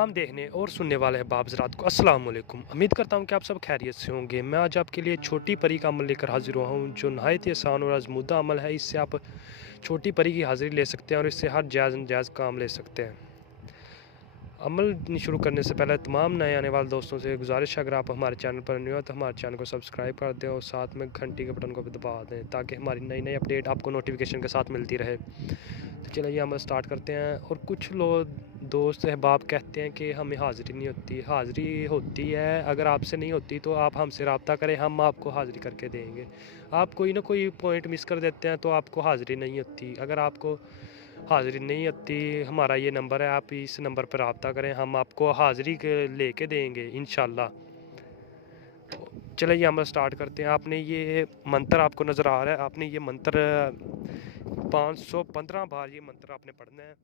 तमाम देखने और सुनने वाले अहबाब हज़रात को अस्सलाम वालेकुम। उम्मीद करता हूँ कि आप सब खैरियत से होंगे। मैं आज आपके लिए छोटी परी का अमल लेकर हाज़िर हुआ हूँ, जो नहायत ही आसान और आज़मूदा अमल है। इससे आप छोटी परी की हाज़िरी ले सकते हैं और इससे हर जायज़ नाजायज़ काम ले सकते हैं। अमल शुरू करने से पहले तमाम नए आने वाले दोस्तों से गुजारिश है, अगर आप हमारे चैनल पर न्यू हो तो हमारे चैनल को सब्सक्राइब कर दें और साथ में घंटी के बटन को भी दबा दें, ताकि हमारी नई नई अपडेट आपको नोटिफिकेशन के साथ मिलती रहे। तो चलिए अमल स्टार्ट करते हैं। और कुछ लोग दोस्त अहबाब कहते हैं कि हमें हाज़िरी नहीं होती। हाज़िरी होती है, अगर आपसे नहीं होती तो आप हमसे रब्ता करें, हम आपको हाज़िरी करके देंगे। आप कोई ना कोई पॉइंट मिस कर देते हैं तो आपको हाज़िरी नहीं होती। अगर आपको हाज़िरी नहीं होती, हमारा ये नंबर है, आप इस नंबर पर रब्ता करें, हम आपको हाज़िरी के लेके देंगे इंशाल्लाह। चलिए अमल स्टार्ट करते हैं। आपने ये मंत्र आपको नज़र आ रहा है, आपने ये मंत्र 515 बार ये मंत्र आपने पढ़ना है।